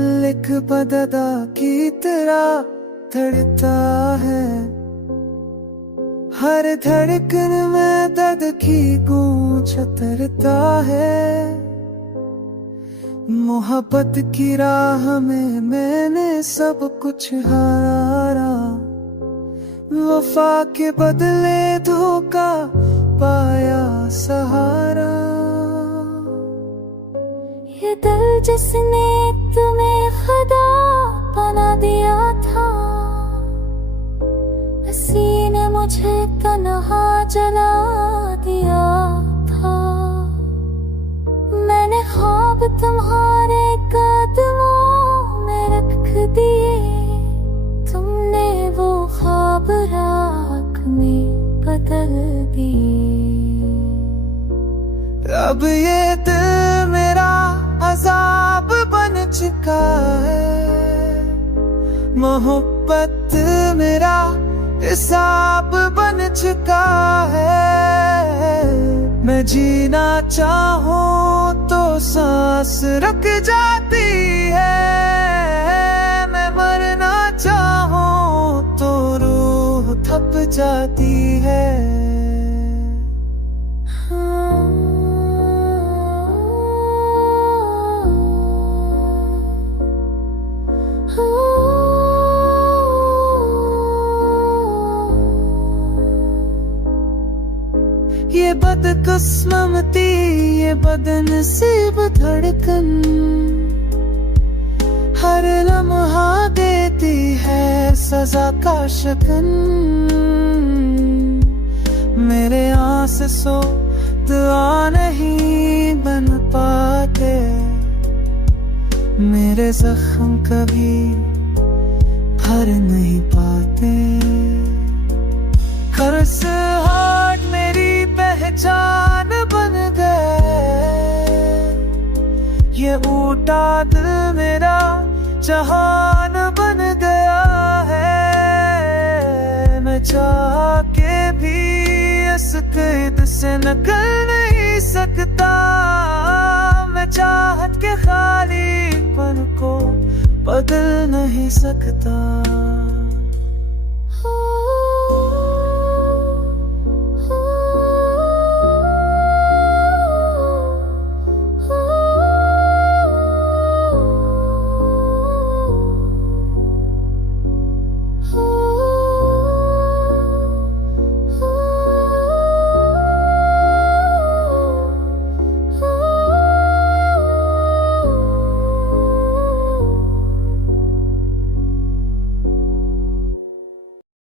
दिल एक बददा की तरह धड़कता है, हर धड़कन में दर्द की गूंज उतरता है। मोहब्बत की राह में मैंने सब कुछ हारा, वफा के बदले धोखा पाया सहारा। ये दिल जिसने तुम्हें खुदा बना दिया था, उसी ने मुझे तन्हा जला दिया था। मैंने ख्वाब तुम्हारे कदमों में रख दिए, तुमने वो ख्वाब राख में बदल दिए। अब ये दिल मेरा अज़ाब बन चुका है, मोहब्बत मेरा हिसाब बन चुका है। मैं जीना चाहूं तो सांस रुक जाती है, मैं मरना चाहूं तो रूह थक जाती है। ये बदकिस्मती, ये बदनसीब धड़कन हर लम्हा देती है सजा का शकन। मेरे आंसू दुआ नहीं बन पाते, मेरे जख्म कभी भर नहीं पाते। कर्स हाट मेरी पहचान बन गए, ये ऊटा दिल मेरा जहान बन गया है। मैं चाह के भी इस कैद से निकल नहीं सकता, मैं चाहत के खालीपन को बदल नहीं सकता।